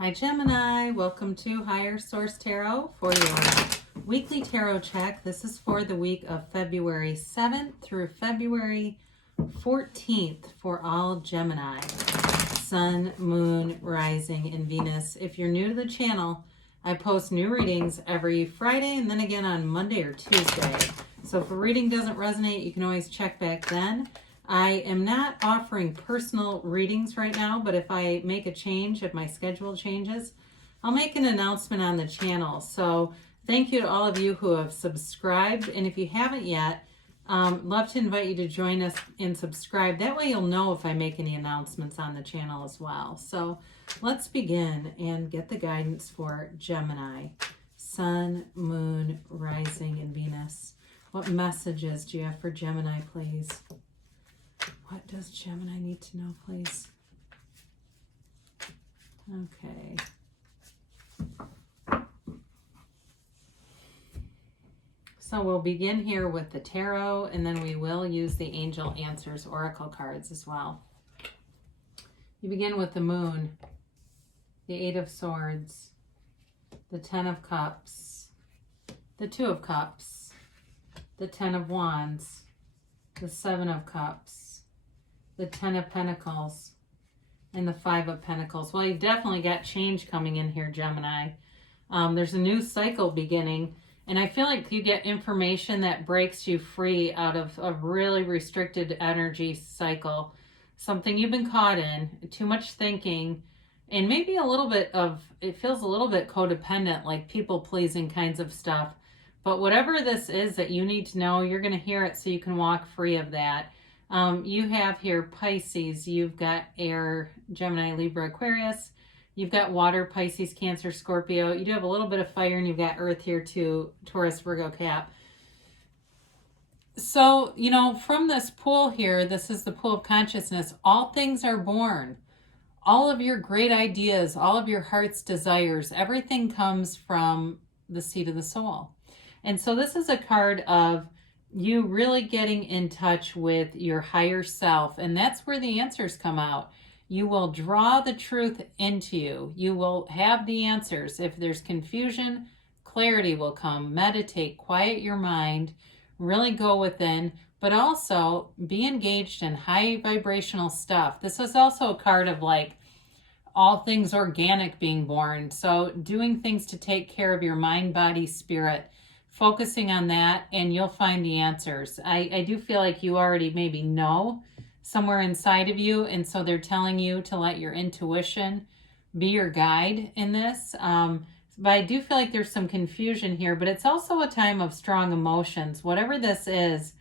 Hi Gemini, welcome to Higher Source Tarot for your weekly tarot check. This is for the week of February 7th through February 14th for all Gemini. Sun, Moon, Rising, and Venus. If you're new to the channel, I post new readings every Friday and then again on Monday or Tuesday. So if a reading doesn't resonate, you can always check back then. I am not offering personal readings right now, but if I make a change, if my schedule changes, I'll make an announcement on the channel. So thank you to all of you who have subscribed. And if you haven't yet, love to invite you to join us and subscribe. That way you'll know if I make any announcements on the channel as well. So let's begin and get the guidance for Gemini. Sun, Moon, Rising, and Venus. What messages do you have for Gemini, please? What does Gemini need to know, please? Okay. So we'll begin here with the tarot, and then we will use the Angel Answers Oracle cards as well. You begin with the Moon, the Eight of Swords, the Ten of Cups, the Two of Cups, the Ten of Wands, the Seven of Cups, the Ten of Pentacles, and the Five of Pentacles. Well, you've definitely got change coming in here, Gemini. There's a new cycle beginning, and I feel like you get information that breaks you free out of a really restricted energy cycle. Something you've been caught in, too much thinking, and maybe a little bit of, it feels a little bit codependent, like people-pleasing kinds of stuff. But whatever this is that you need to know, you're going to hear it so you can walk free of that. You have here Pisces, you've got Air, Gemini, Libra, Aquarius, you've got Water, Pisces, Cancer, Scorpio, you do have a little bit of fire, and you've got Earth here too, Taurus, Virgo, Cap. So, you know, from this pool here, this is the pool of consciousness, all things are born. All of your great ideas, all of your heart's desires, everything comes from the seat of the soul. And so this is a card of you really getting in touch with your higher self, and that's where the answers come out. You will draw the truth into you. You will have the answers. If there's confusion, clarity will come. Meditate, quiet your mind, really go within, but also be engaged in high vibrational stuff. This is also a card of like all things organic being born. So doing things to take care of your mind, body, spirit, focusing on that, and you'll find the answers. I do feel like you already maybe know somewhere inside of you, and so they're telling you to let your intuition be your guide in this. But I do feel like there's some confusion here, but it's also a time of strong emotions, whatever this is,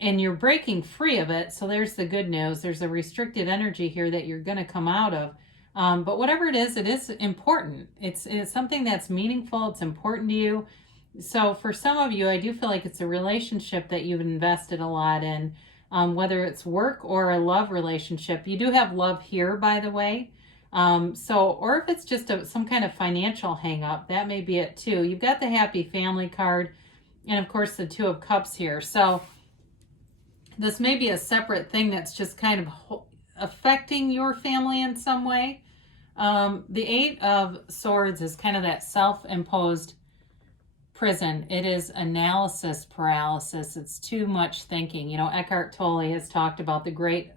and you're breaking free of it. So there's the good news. There's a restricted energy here that you're going to come out of. But whatever it is important. It's something that's meaningful. It's important to you. So for some of you, I do feel like it's a relationship that you've invested a lot in, whether it's work or a love relationship. You do have love here, by the way. Or if it's just some kind of financial hang up, that may be it too. You've got the Happy Family card, and of course the Two of Cups here. So this may be a separate thing that's just kind of affecting your family in some way. The Eight of Swords is kind of that self-imposed prison. It is analysis paralysis. It's too much thinking. You know, Eckhart Tolle has talked about the great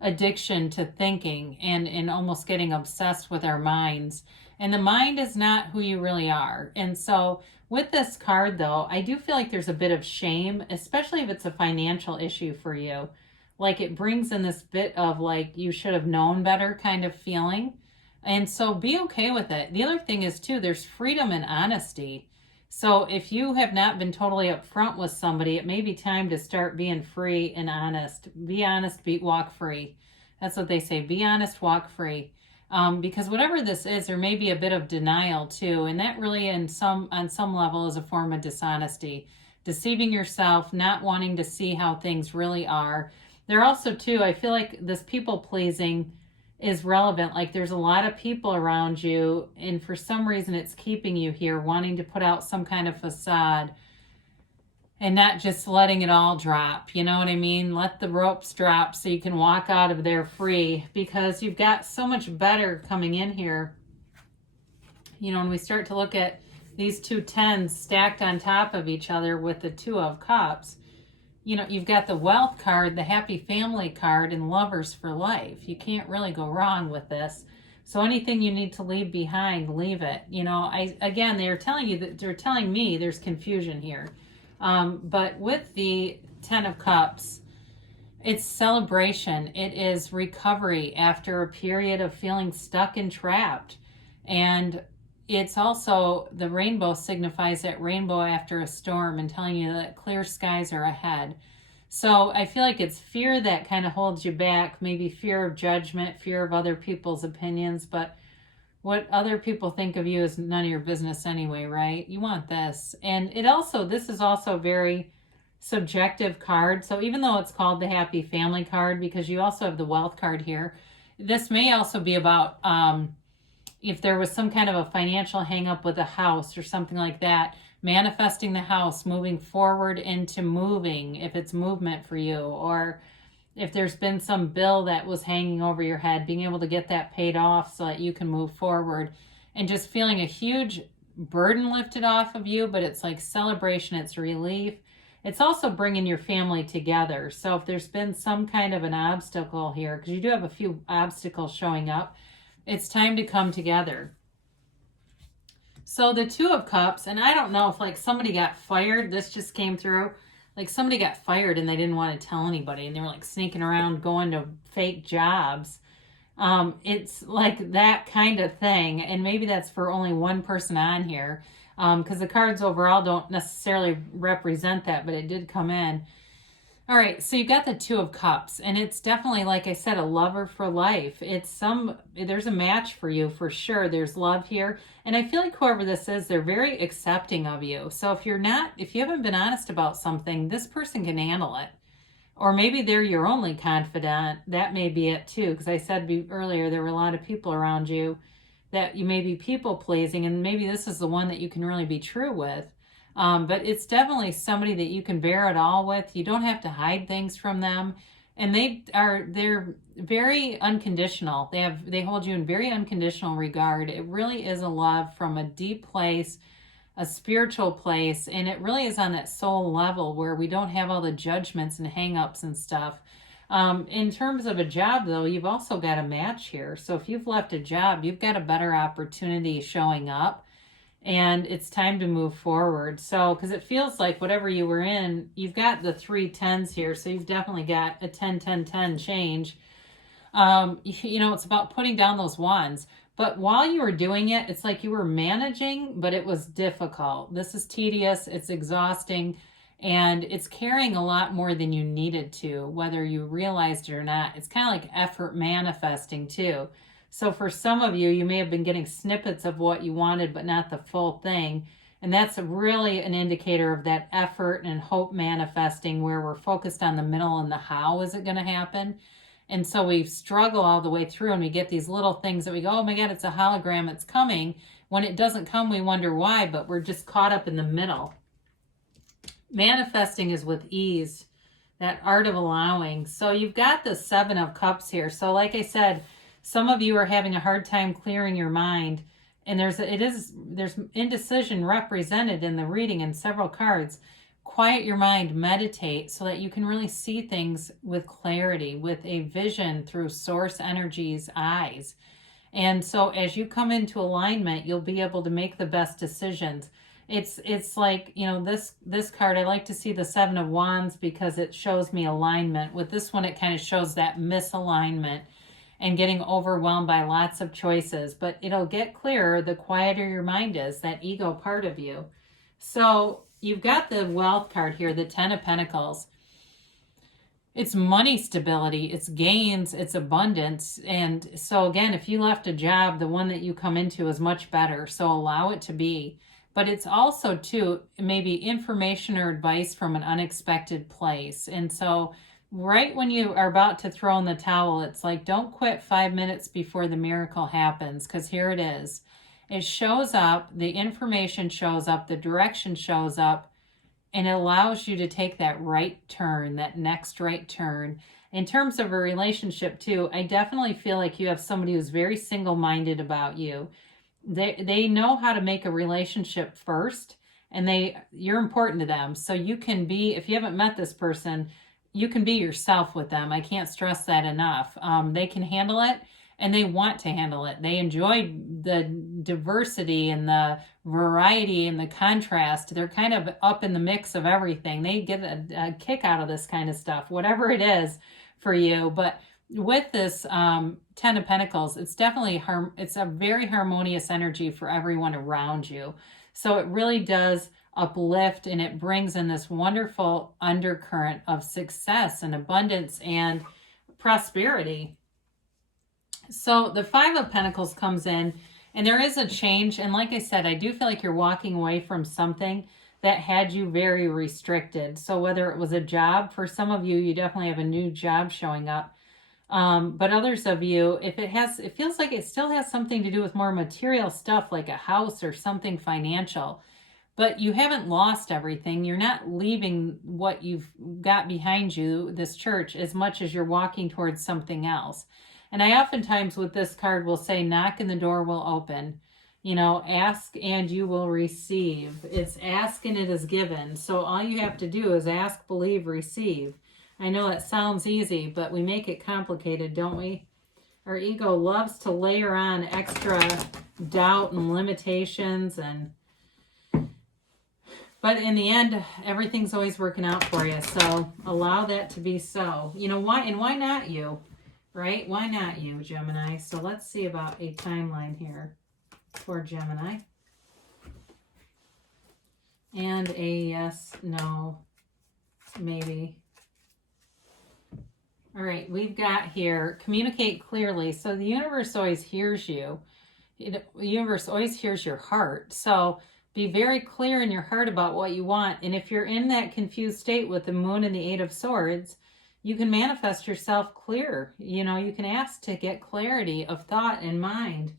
addiction to thinking and almost getting obsessed with our minds. And the mind is not who you really are. And so with this card, though, I do feel like there's a bit of shame, especially if it's a financial issue for you. Like it brings in this bit of like you should have known better kind of feeling. And so be okay with it. The other thing is, too, there's freedom and honesty. So if you have not been totally upfront with somebody, it may be time to start being free and honest. Be honest, walk free. That's what they say. Be honest, walk free. Because whatever this is, there may be a bit of denial too. And that really on some level is a form of dishonesty. Deceiving yourself, not wanting to see how things really are. There also too, I feel like this people pleasing is relevant. Like there's a lot of people around you, and for some reason it's keeping you here, wanting to put out some kind of facade and not just letting it all drop. You know what I mean? Let the ropes drop so you can walk out of there free, because you've got so much better coming in here. you know, when we start to look at these two tens stacked on top of each other with the Two of Cups, you know, you've got the Wealth card, the Happy Family card, and Lovers for Life. You can't really go wrong with this. So anything you need to leave behind, leave it. You know, again, they're telling you that, they're telling me there's confusion here. But with the Ten of Cups, it's celebration. It is recovery after a period of feeling stuck and trapped. And it's also, the rainbow signifies that rainbow after a storm and telling you that clear skies are ahead. So I feel like it's fear that kind of holds you back, maybe fear of judgment, fear of other people's opinions, but what other people think of you is none of your business anyway, right? You want this. And this is also very subjective card. So even though it's called the Happy Family card, because you also have the Wealth card here, this may also be about if there was some kind of a financial hang up with a house or something like that, manifesting the house, moving forward into moving, if it's movement for you, or if there's been some bill that was hanging over your head, being able to get that paid off so that you can move forward, and just feeling a huge burden lifted off of you. But it's like celebration, it's relief. It's also bringing your family together. So if there's been some kind of an obstacle here, because you do have a few obstacles showing up, it's time to come together. So the Two of Cups, and I don't know if like somebody got fired, this just came through, like somebody got fired and they didn't want to tell anybody, and they were like sneaking around going to fake jobs. It's like that kind of thing, and maybe that's for only one person on here, because the cards overall don't necessarily represent that, but it did come in. All right, so you've got the Two of Cups, and it's definitely, like I said, a lover for life. There's a match for you for sure. There's love here, and I feel like whoever this is, they're very accepting of you. So if you haven't been honest about something, this person can handle it. Or maybe they're your only confidant. That may be it too, because I said earlier there were a lot of people around you that you may be people pleasing, and maybe this is the one that you can really be true with. But it's definitely somebody that you can bear it all with. You don't have to hide things from them. And they're very unconditional. They hold you in very unconditional regard. It really is a love from a deep place, a spiritual place. And it really is on that soul level where we don't have all the judgments and hang-ups and stuff. In terms of a job, though, you've also got a match here. So if you've left a job, you've got a better opportunity showing up. And it's time to move forward. So, because it feels like whatever you were in, you've got the 3 10s here. So you've definitely got a 10, 10, 10 change. You know, it's about putting down those wands. But while you were doing it, it's like you were managing, but it was difficult. This is tedious. It's exhausting. And it's carrying a lot more than you needed to, whether you realized it or not. It's kind of like effort manifesting too. So for some of you, you may have been getting snippets of what you wanted, but not the full thing. And that's really an indicator of that effort and hope manifesting, where we're focused on the middle and the how is it going to happen. And so we struggle all the way through, and we get these little things that we go, oh my God, it's a hologram, it's coming. When it doesn't come, we wonder why, but we're just caught up in the middle. Manifesting is with ease, that art of allowing. So you've got the 7 of Cups here. So like I said, some of you are having a hard time clearing your mind, and there's indecision represented in the reading in several cards. Quiet your mind, meditate, so that you can really see things with clarity, with a vision through source energy's eyes. And so as you come into alignment, you'll be able to make the best decisions. It's like, you know, this card, I like to see the 7 of Wands because it shows me alignment. With this one, it kind of shows that misalignment and getting overwhelmed by lots of choices. But it'll get clearer the quieter your mind is, that ego part of you. So you've got the Wealth card here, the 10 of Pentacles. It's money stability, it's gains, it's abundance. And so again, if you left a job, the one that you come into is much better. So allow it to be. But it's also, too, maybe information or advice from an unexpected place. And so right when you are about to throw in the towel, it's like, don't quit 5 minutes before the miracle happens, because here it is. It shows up, the information shows up, the direction shows up, and it allows you to take that right turn, that next right turn. In terms of a relationship, too, I definitely feel like you have somebody who's very single-minded about you. They know how to make a relationship first, and you're important to them. So you can be, if you haven't met this person, you can be yourself with them. I can't stress that enough. They can handle it, and they want to handle it. They enjoy the diversity and the variety and the contrast. They're kind of up in the mix of everything. They get a kick out of this kind of stuff, whatever it is for you. But with this Ten of Pentacles, it's definitely it's a very harmonious energy for everyone around you. So it really does uplift, and it brings in this wonderful undercurrent of success and abundance and prosperity. So the Five of Pentacles comes in, and there is a change. And like I said, I do feel like you're walking away from something that had you very restricted. So whether it was a job, for some of you, you definitely have a new job showing up. But others of you, if it feels like it still has something to do with more material stuff, like a house or something financial. But you haven't lost everything. You're not leaving what you've got behind you, this church, as much as you're walking towards something else. And I oftentimes with this card will say, knock and the door will open. You know, ask and you will receive. It's ask and it is given. So all you have to do is ask, believe, receive. I know it sounds easy, but we make it complicated, don't we? Our ego loves to layer on extra doubt and limitations, but in the end, everything's always working out for you. So allow that to be so. You know, why not you, right? Why not you, Gemini? So let's see about a timeline here for Gemini. And a yes, no, maybe. All right, we've got here, communicate clearly. So the universe always hears you. The universe always hears your heart. So be very clear in your heart about what you want. And if you're in that confused state with the Moon and the Eight of Swords, you can manifest yourself clear. You know, you can ask to get clarity of thought and mind.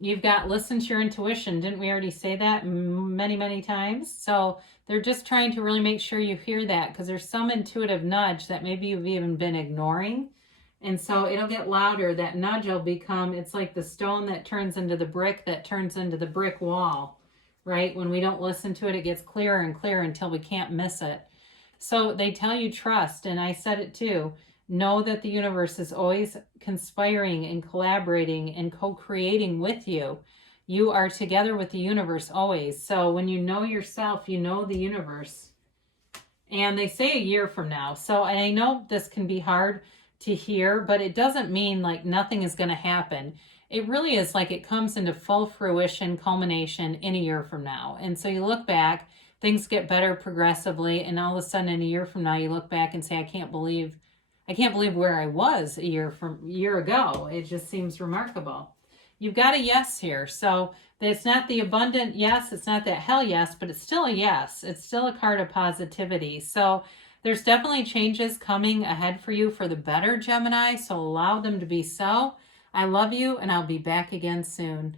You've got listen to your intuition. Didn't we already say that many, many times? So they're just trying to really make sure you hear that, because there's some intuitive nudge that maybe you've even been ignoring. And so it'll get louder. That nudge will become, it's like the stone that turns into the brick that turns into the brick wall, right? When we don't listen to it, it gets clearer and clearer until we can't miss it. So they tell you trust, and I said it too. Know that the universe is always conspiring and collaborating and co-creating with you. You are together with the universe always. So when you know yourself, you know the universe. And they say a year from now. So and I know this can be hard to hear, but it doesn't mean like nothing is going to happen. It really is like it comes into full fruition, culmination in a year from now. And so you look back, things get better progressively, and all of a sudden in a year from now, you look back and say, I can't believe where I was a year ago. It just seems remarkable. You've got a yes here. So it's not the abundant yes, it's not that hell yes, but it's still a yes. It's still a card of positivity. So there's definitely changes coming ahead for you for the better, Gemini. So allow them to be so. I love you, and I'll be back again soon.